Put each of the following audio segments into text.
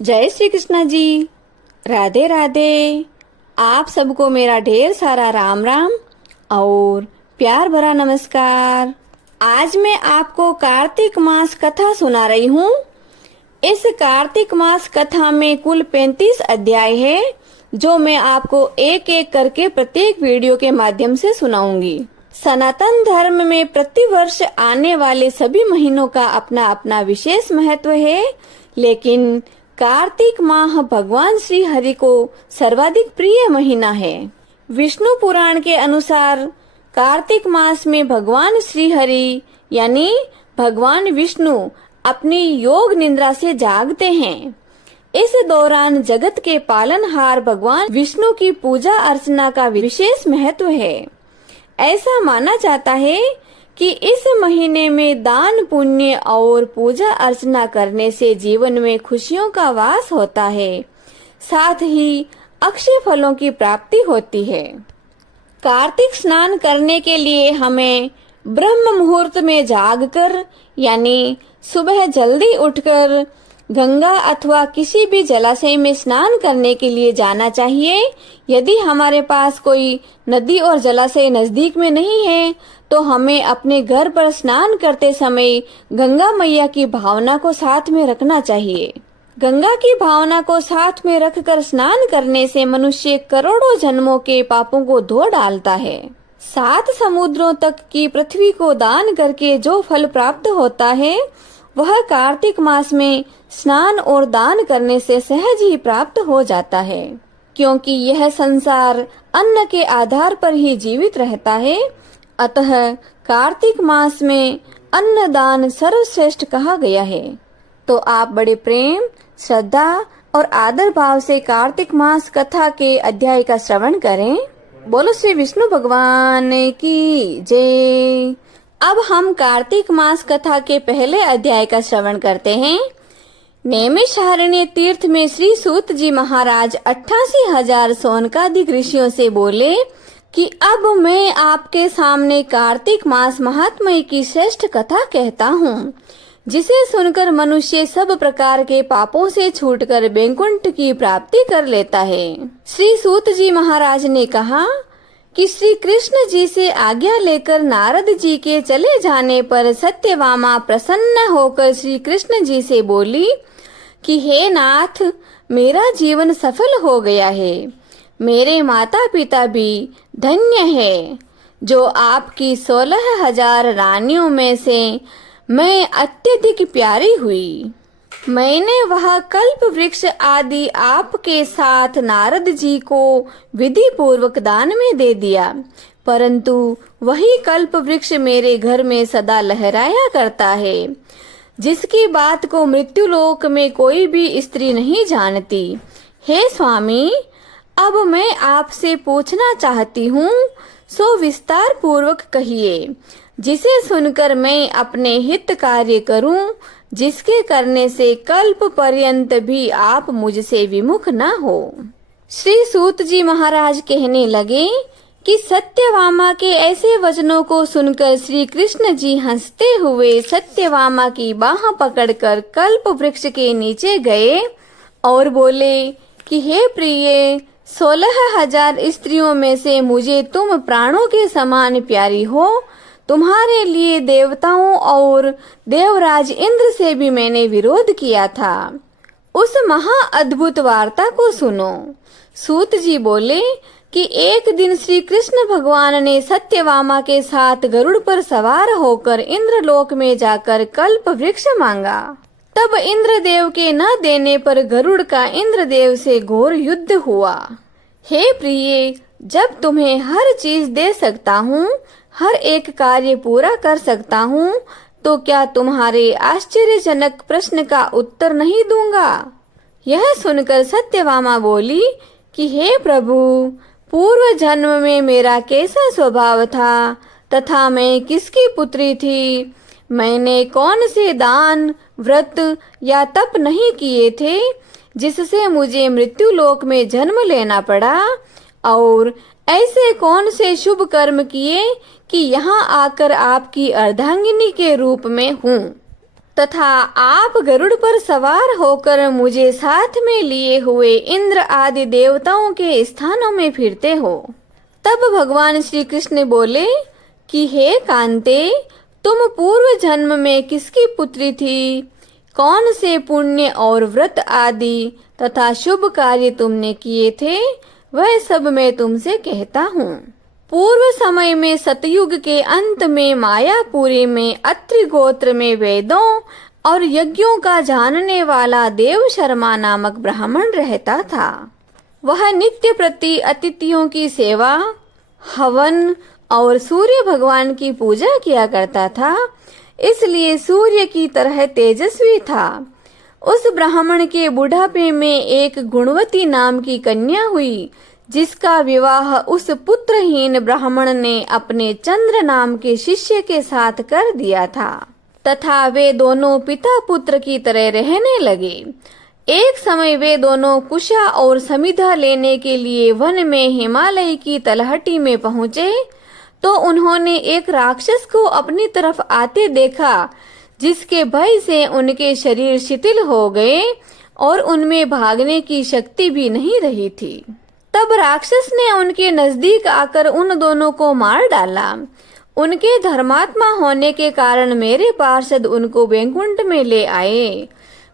जय श्री कृष्णा जी। राधे राधे। आप सबको मेरा ढेर सारा राम राम और प्यार भरा नमस्कार। आज मैं आपको कार्तिक मास कथा सुना रही हूँ। इस कार्तिक मास कथा में कुल 35 अध्याय है, जो मैं आपको एक एक करके प्रत्येक वीडियो के माध्यम से सुनाऊंगी। सनातन धर्म में प्रतिवर्ष आने वाले सभी महीनों का अपना अपना विशेष महत्व है, लेकिन कार्तिक माह भगवान श्री हरि को सर्वाधिक प्रिय महीना है। विष्णु पुराण के अनुसार कार्तिक मास में भगवान श्री हरि यानी भगवान विष्णु अपनी योग निद्रा से जागते हैं। इस दौरान जगत के पालनहार भगवान विष्णु की पूजा अर्चना का विशेष महत्व है। ऐसा माना जाता है कि इस महीने में दान पुण्य और पूजा अर्चना करने से जीवन में खुशियों का वास होता है, साथ ही अक्षय फलों की प्राप्ति होती है। कार्तिक स्नान करने के लिए हमें ब्रह्म मुहूर्त में जागकर यानी सुबह जल्दी उठकर गंगा अथवा किसी भी जलाशय में स्नान करने के लिए जाना चाहिए। यदि हमारे पास कोई नदी और जलाशय नजदीक में नहीं है तो हमें अपने घर पर स्नान करते समय गंगा मैया की भावना को साथ में रखना चाहिए। गंगा की भावना को साथ में रखकर स्नान करने से मनुष्य करोड़ों जन्मों के पापों को धो डालता है। 7 समुद्रों तक की पृथ्वी को दान करके जो फल प्राप्त होता है वह कार्तिक मास में स्नान और दान करने से सहज ही प्राप्त हो जाता है, क्योंकि यह संसार अन्न के आधार पर ही जीवित रहता है। अतः कार्तिक मास में अन्न दान सर्वश्रेष्ठ कहा गया है। तो आप बड़े प्रेम, श्रद्धा और आदर भाव से कार्तिक मास कथा के अध्याय का श्रवण करें। बोलो श्री विष्णु भगवान की जय। अब हम कार्तिक मास कथा के पहले अध्याय का श्रवण करते हैं। नैमिषारण्य तीर्थ में श्री सूत जी महाराज 88,000 सोनकादिक ऋषियों से बोले कि अब मैं आपके सामने कार्तिक मास महात्म्य की श्रेष्ठ कथा कहता हूँ, जिसे सुनकर मनुष्य सब प्रकार के पापों से छूटकर वैकुंठ की प्राप्ति कर लेता है। श्री सूत जी महाराज ने कहा कि श्री कृष्ण जी से आज्ञा लेकर नारद जी के चले जाने पर सत्यभामा प्रसन्न होकर श्री कृष्ण जी से बोली कि हे नाथ, मेरा जीवन सफल हो गया है। मेरे माता पिता भी धन्य है, जो आपकी 16,000 रानियों में से मैं अत्यधिक प्यारी हुई। मैंने वह कल्प वृक्ष आदि आपके साथ नारद जी को विधि पूर्वक दान में दे दिया, परंतु वही कल्प वृक्ष मेरे घर में सदा लहराया करता है, जिसकी बात को मृत्युलोक में कोई भी स्त्री नहीं जानती। हे स्वामी, अब मैं आपसे पूछना चाहती हूँ, सो विस्तार पूर्वक कहिए, जिसे सुनकर मैं अपने हित कार्य करूँ, जिसके करने से कल्प पर्यंत भी आप मुझसे विमुख न हो। श्री सूत जी महाराज कहने लगे कि सत्यभामा के ऐसे वचनों को सुनकर श्री कृष्ण जी हंसते हुए सत्यभामा की बाह पकड़कर कल्प वृक्ष के नीचे गए और बोले कि हे प्रिय, 16,000 स्त्रियों में से मुझे तुम प्राणों के समान प्यारी हो। तुम्हारे लिए देवताओं और देवराज इंद्र से भी मैंने विरोध किया था। उस महा अद्भुत वार्ता को सुनो। सूत जी बोले कि एक दिन श्री कृष्ण भगवान ने सत्यभामा के साथ गरुड़ पर सवार होकर इंद्रलोक में जाकर कल्प वृक्ष मांगा। तब इंद्रदेव के न देने पर गरुड़ का इंद्रदेव से घोर युद्ध हुआ। हे प्रिय, जब तुम्हें हर चीज दे सकता हूँ, हर एक कार्य पूरा कर सकता हूँ, तो क्या तुम्हारे आश्चर्यजनक प्रश्न का उत्तर नहीं दूंगा? यह सुनकर सत्यभामा बोली कि हे प्रभु, पूर्व जन्म में मेरा कैसा स्वभाव था तथा मैं किसकी पुत्री थी? मैंने कौन से दान, व्रत या तप नहीं किए थे जिससे मुझे मृत्युलोक में जन्म लेना पड़ा? और ऐसे कौन से शुभ कर्म किए कि यहाँ आकर आपकी अर्धांगिनी के रूप में हूँ? तथा आप गरुड़ पर सवार होकर मुझे साथ में लिए हुए इंद्र आदि देवताओं के स्थानों में फिरते हो। तब भगवान श्री कृष्ण बोले कि हे कांते, तुम पूर्व जन्म में किसकी पुत्री थी? कौन से पुण्य और व्रत आदि तथा शुभ कार्य तुमने किए थे, वह सब मैं तुमसे कहता हूँ। पूर्व समय में सतयुग के अंत में मायापुरी में अत्रि गोत्र में वेदों और यज्ञों का जानने वाला देव शर्मा नामक ब्राह्मण रहता था। वह नित्य प्रति अतिथियों की सेवा, हवन और सूर्य भगवान की पूजा किया करता था, इसलिए सूर्य की तरह तेजस्वी था। उस ब्राह्मण के बुढ़ापे में एक गुणवती नाम की कन्या हुई, जिसका विवाह उस पुत्रहीन ब्राह्मण ने अपने चंद्र नाम के शिष्य के साथ कर दिया था तथा वे दोनों पिता पुत्र की तरह रहने लगे। एक समय वे दोनों कुशा और समिधा लेने के लिए वन में हिमालय की तलहटी में पहुंचे तो उन्होंने एक राक्षस को अपनी तरफ आते देखा, जिसके भय से उनके शरीर शिथिल हो गए और उनमें भागने की शक्ति भी नहीं रही थी। तब राक्षस ने उनके नजदीक आकर उन दोनों को मार डाला। उनके धर्मात्मा होने के कारण मेरे पार्षद उनको वैकुंठ में ले आए,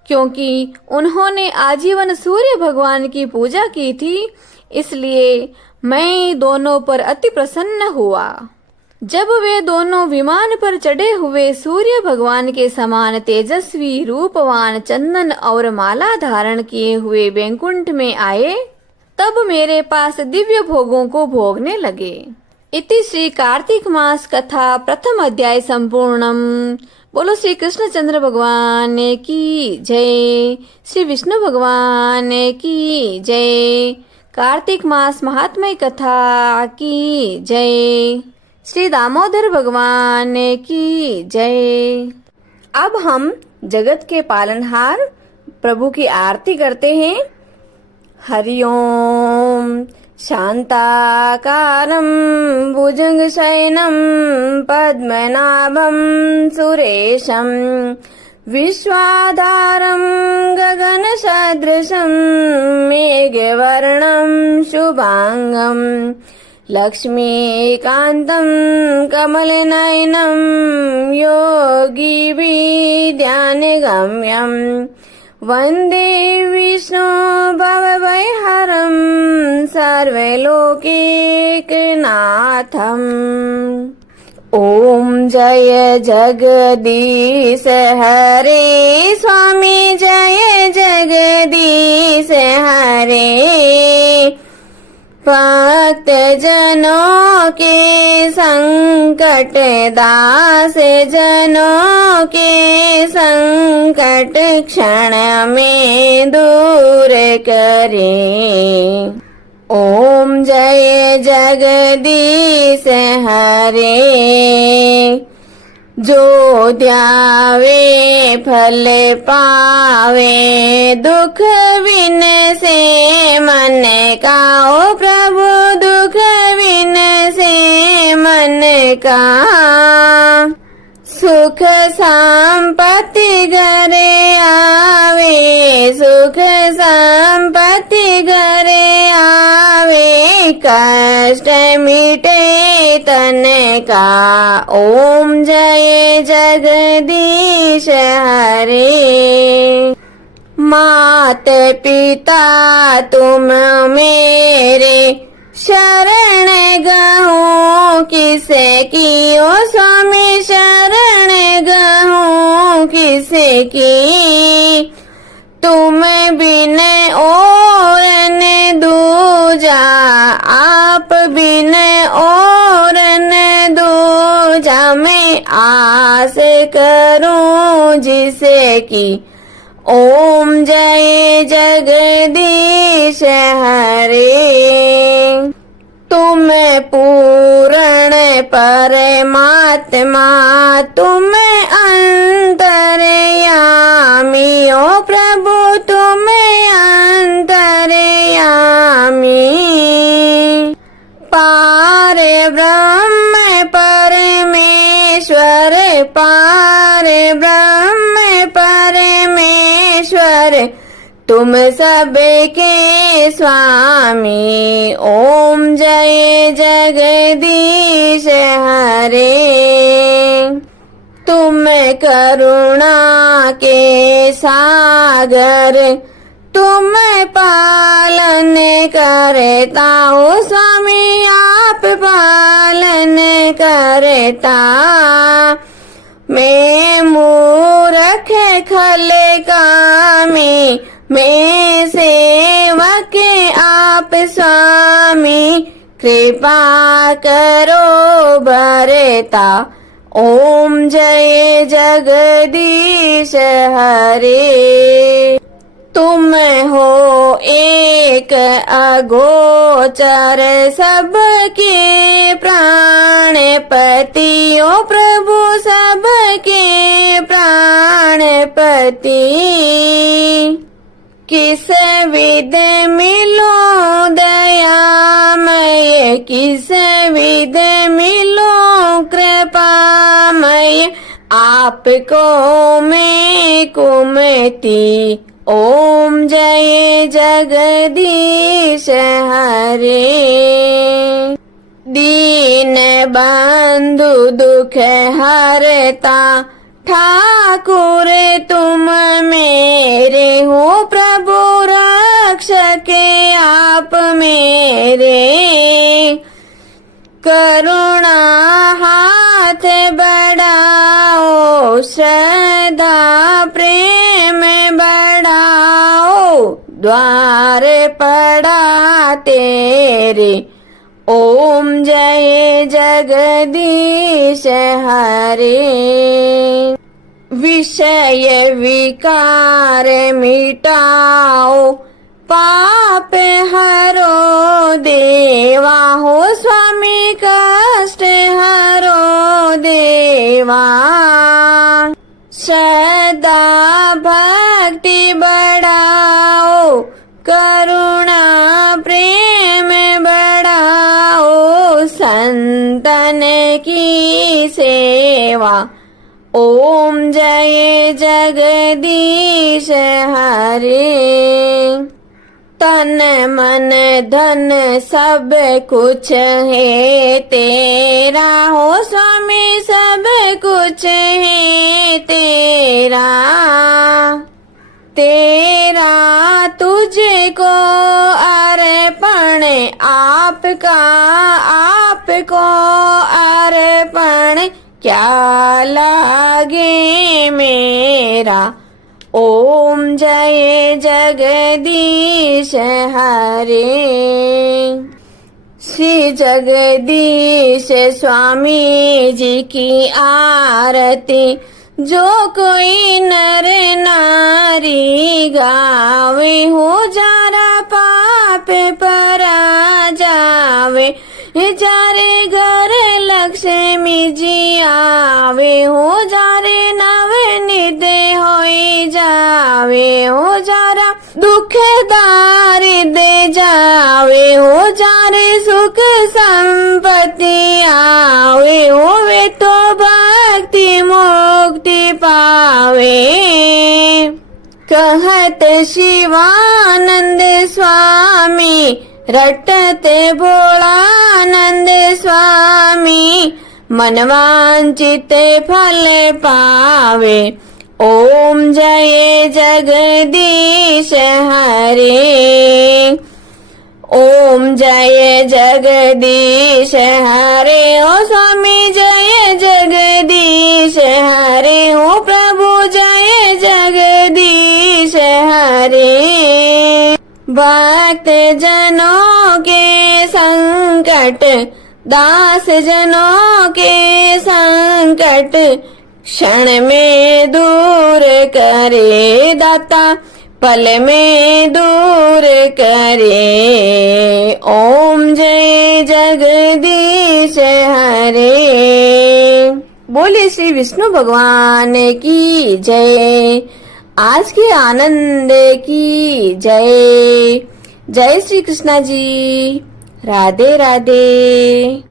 क्योंकि उन्होंने आजीवन सूर्य भगवान की पूजा की थी, इसलिए मैं दोनों पर अति प्रसन्न हुआ। जब वे दोनों विमान पर चढ़े हुए सूर्य भगवान के समान तेजस्वी रूपवान चंदन और माला धारण किए हुए वैकुंठ में आए, तब मेरे पास दिव्य भोगों को भोगने लगे। इति श्री कार्तिक मास कथा प्रथम अध्याय संपूर्णम। बोलो श्री कृष्णचंद्र भगवान की जय, श्री विष्णु भगवान की जय। कार्तिक मास महात्म्य कथा की जय, श्री दामोदर भगवान की जय। अब हम जगत के पालनहार प्रभु की आरती करते हैं। हरि ओम। शांताकारं भुजंगशयनं पद्मनाभं सुरेशं विश्वाधारं गगनसदृशं मेघवर्णं शुभांगं लक्ष्मीकान्तं कमलनयनं योगिभिर्ध्यानगम्यं वन्दे विष्णु भवभयहरं सर्वलोकैकनाथम्। ओम जय जगदीश हरे स्वामी, जय जगदीश हरे। भक्त जनों के संकट, दास जनों के संकट क्षण में दूर करे। ओम जय जगदीश हरे। जो ध्यावे फल पावे, दुख बिन से मन का। ओ प्रभु दुख बिन से मन का। सुख संपत्ति घरे आवे, सुख संपत्ति घरे आवे, कष्ट मिटे तन का। ओम जय जगदीश हरे। मात पिता तुम मेरे, शरण गहूँ किसे की। ओ स्वामी शरण गहूँ किसे की। तुम बिन और न दूजा, आप बिन और न दूजा। मैं आस करूं जिसे की। ओम जय जगदीश हरे। तुम पूर्ण परमात्मा, तुम अंतर्यामी। ओ प्रभु तुम अंतर्यामी। पार ब्रह्म परमेश्वर, पार ब्रह्म तुम सबके स्वामी। ओम जय जगदीश हरे। तुम करुणा के सागर, तुम पालन करता हो स्वामी, आप पालन करता। मैं मूर्ख खल कामी, मैं सेवक आप स्वामी, कृपा करो भरता। ओम जय जगदीश हरे। तुम हो एक अगोचर सबके प्राणपति, ओ प्रभु सबके प्राणपति। किस विध मिलो दयामय, किस विध मिलो कृपामय, आपको मैं कुमति। ओम जय जगदीश हरे। दीन बंधु दुख हरता, ठाकुर तुम मेरे हो, प्रभु रक्षक आप मेरे। करुणा हाथ बढ़ाओ, श्रद्धा प्रेम बढ़ाओ, द्वार पड़ा तेरे। ओम जय जगदीश हरे। विषय विकार मिटाओ, पाप हरो देवा हो स्वामी, कष्ट हरो देवा। श्रद्धा भक्ति बढ़ाओ, करुणा प्रेम बढ़ाओ, संतन की सेवा। ओम जय जगदीश हरे। तन मन धन सब कुछ है तेरा हो स्वामी, सब कुछ है तेरा। तेरा तुझको अर्पण, आपका आपको अर्पण, क्या लागे मेरा। ओम जय जगदीश हरे। श्री जगदीश स्वामी जी की आरती, जो कोई नर नारी गावे, हो जारा पाप परा जावे। जारे घर लक्ष्मी जी आवे, हो जारे नव निधि होई जावे। हो जारा दुख दारिद्र जावे, हो जारे सुख संपत्ति आवे। होवे तो भक्ति मुक्ति पावे। कहत शिवानंद स्वामी, रटते भोलानंद स्वामी, मनवांचित फल पावे। ओम जय जगदीश हरे। ओम जय जगदीश हरे। ओ स्वामी जय जगदीश हरे। ओ प्रभु जय जगदीश हरे। भक्त जनों के संकट, दास जनों के संकट, क्षण में दूर करे दाता, पल में दूर करे। ओम जय जगदीश हरे। बोले श्री विष्णु भगवान की जय। आज के आनंद की जय। जय श्री कृष्णा जी। राधे राधे।